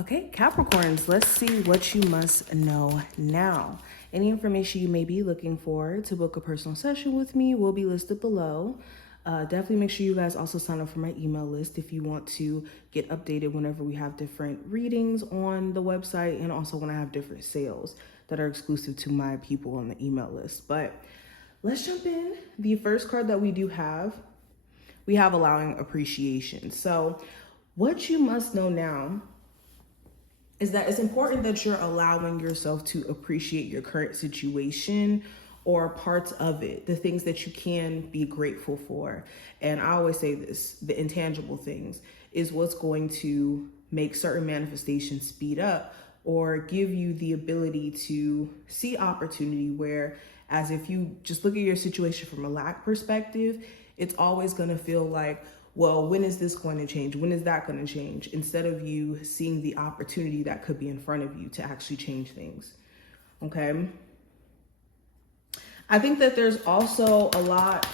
Okay, Capricorns, let's see what you must know now. Any information you may be looking for to book a personal session with me will be listed below. Definitely make sure you guys also sign up for my email list if you want to get updated whenever we have different readings on the website, and also when I have different sales that are exclusive to my people on the email list. But let's jump in. The first card that we have allowing appreciation. So what you must know now is that it's important that you're allowing yourself to appreciate your current situation or parts of it, the things that you can be grateful for. And I always say this, the intangible things is what's going to make certain manifestations speed up or give you the ability to see opportunity, where as if you just look at your situation from a lack perspective, it's always going to feel like, well, when is this going to change? When is that going to change? Instead of you seeing the opportunity that could be in front of you to actually change things. Okay. I think that there's also a lot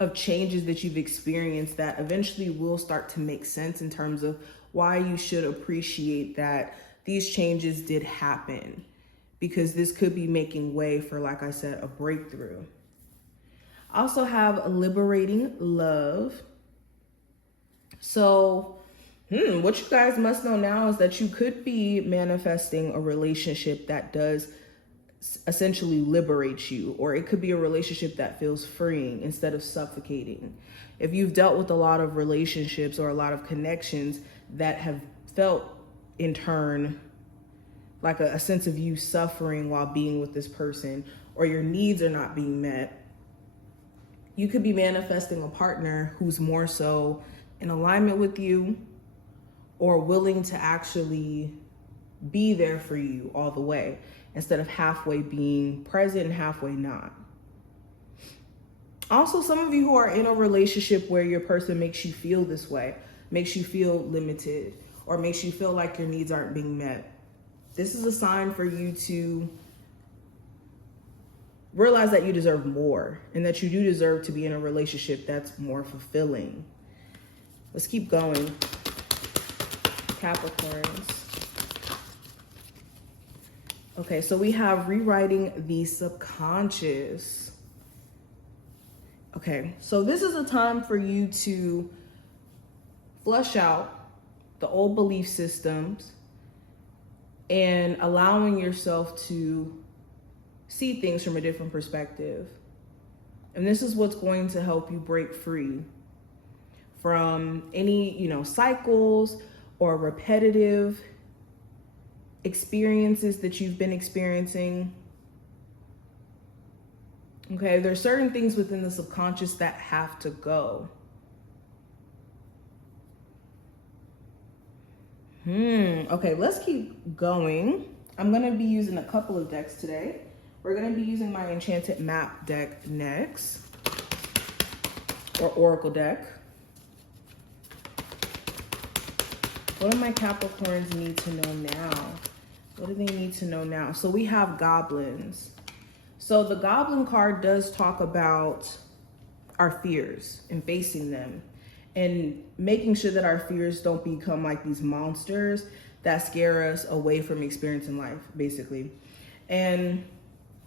of changes that you've experienced that eventually will start to make sense in terms of why you should appreciate that these changes did happen, because this could be making way for, like I said, a breakthrough. I also have liberating love. So, what you guys must know now is that you could be manifesting a relationship that does essentially liberate you, or it could be a relationship that feels freeing instead of suffocating. If you've dealt with a lot of relationships or a lot of connections that have felt in turn like a sense of you suffering while being with this person, or your needs are not being met, you could be manifesting a partner who's more so in alignment with you or willing to actually be there for you all the way, instead of halfway being present and halfway not. Also, some of you who are in a relationship where your person makes you feel this way, makes you feel limited, or makes you feel like your needs aren't being met, this is a sign for you to realize that you deserve more and that you do deserve to be in a relationship that's more fulfilling. Let's keep going, Capricorns. Okay, so we have rewriting the subconscious. Okay, so this is a time for you to flush out the old belief systems and allowing yourself to see things from a different perspective. And this is what's going to help you break free from any, cycles or repetitive experiences that you've been experiencing. Okay, there's certain things within the subconscious that have to go. Okay, let's keep going. I'm going to be using a couple of decks today. We're going to be using my Enchanted Map deck next, or Oracle deck. What do my Capricorns need to know now? What do they need to know now? So we have goblins. So the goblin card does talk about our fears and facing them and making sure that our fears don't become like these monsters that scare us away from experiencing life, basically. And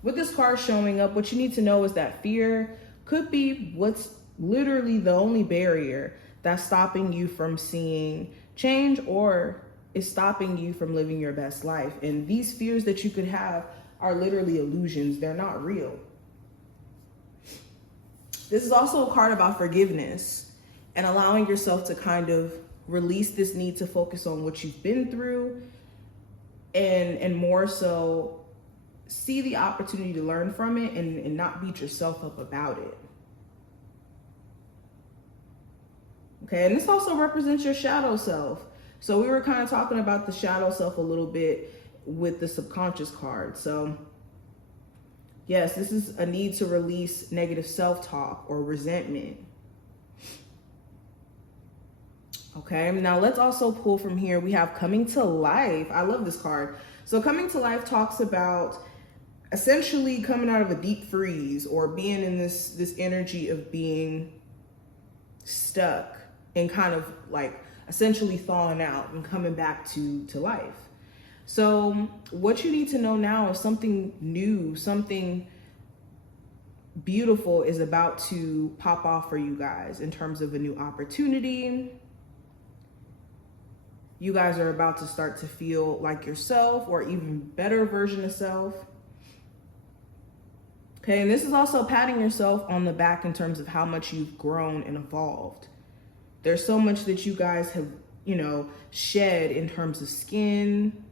with this card showing up, what you need to know is that fear could be what's literally the only barrier that's stopping you from seeing change, or is stopping you from living your best life. And these fears that you could have are literally illusions. They're not real. This is also a card about forgiveness and allowing yourself to kind of release this need to focus on what you've been through, and more so see the opportunity to learn from it and not beat yourself up about it. Okay, and this also represents your shadow self. So we were kind of talking about the shadow self a little bit with the subconscious card. So yes, this is a need to release negative self-talk or resentment. Okay, now let's also pull from here. We have Coming to Life. I love this card. So Coming to Life talks about essentially coming out of a deep freeze, or being in this energy of being stuck and kind of like essentially thawing out and coming back to life. So what you need to know now is something new, something beautiful is about to pop off for you guys in terms of a new opportunity. You guys are about to start to feel like yourself, or even better version of self. Okay, and this is also patting yourself on the back in terms of how much you've grown and evolved. There's so much that you guys have, shed in terms of skin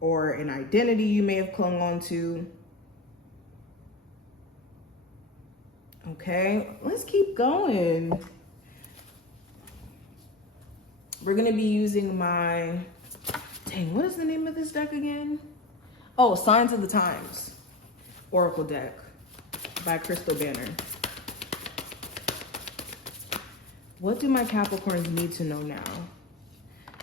or an identity you may have clung on to. Okay, let's keep going. We're going to be using my, what is the name of this deck again? Oh, Signs of the Times Oracle deck by Crystal Banner. What do my Capricorns need to know now?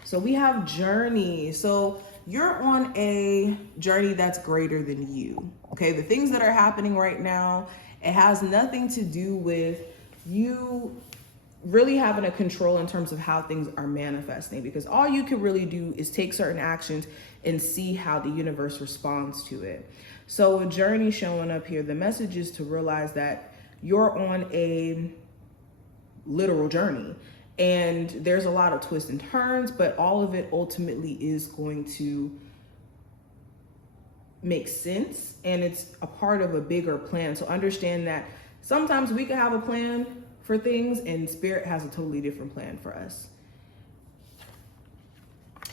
So we have journey. So you're on a journey that's greater than you. Okay, the things that are happening right now, it has nothing to do with you really having a control in terms of how things are manifesting, because all you can really do is take certain actions and see how the universe responds to it. So a journey showing up here, the message is to realize that you're on a literal journey and there's a lot of twists and turns, but all of it ultimately is going to make sense, and it's a part of a bigger plan. So understand that sometimes we can have a plan for things and spirit has a totally different plan for us.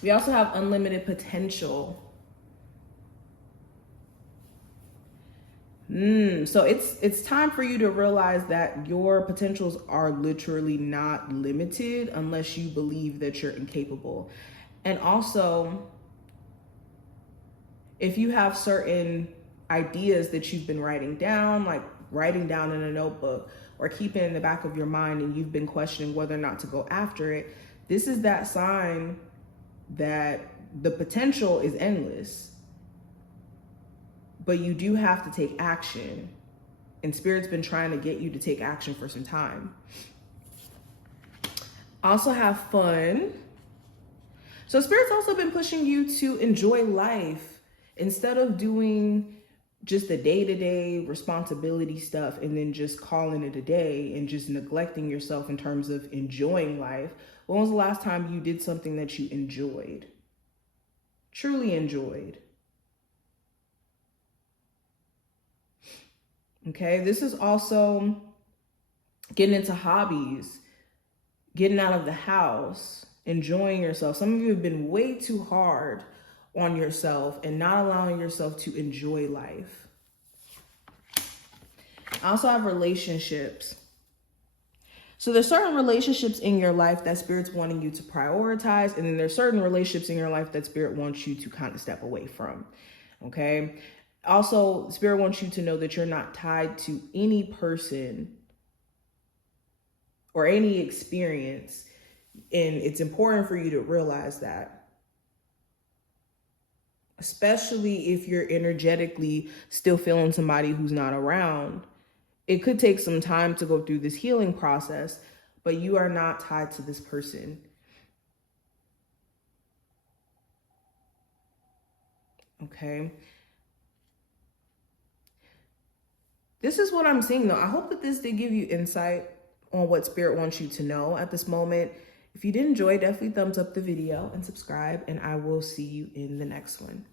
We also have unlimited potential. So it's time for you to realize that your potentials are literally not limited unless you believe that you're incapable. And also, if you have certain ideas that you've been writing down, like writing down in a notebook or keeping it in the back of your mind, and you've been questioning whether or not to go after it, this is that sign that the potential is endless. But you do have to take action. And Spirit's been trying to get you to take action for some time. Also have fun. So Spirit's also been pushing you to enjoy life instead of doing just the day-to-day responsibility stuff and then just calling it a day and just neglecting yourself in terms of enjoying life. When was the last time you did something that you enjoyed? Truly enjoyed. Okay, this is also getting into hobbies, getting out of the house, enjoying yourself. Some of you have been way too hard on yourself and not allowing yourself to enjoy life. I also have relationships. So there's certain relationships in your life that Spirit's wanting you to prioritize, and then there's certain relationships in your life that Spirit wants you to kind of step away from, okay? Also, Spirit wants you to know that you're not tied to any person or any experience. And it's important for you to realize that, especially if you're energetically still feeling somebody who's not around. It could take some time to go through this healing process, but you are not tied to this person. Okay. This is what I'm seeing, though. I hope that this did give you insight on what Spirit wants you to know at this moment. If you did enjoy, definitely thumbs up the video and subscribe, and I will see you in the next one.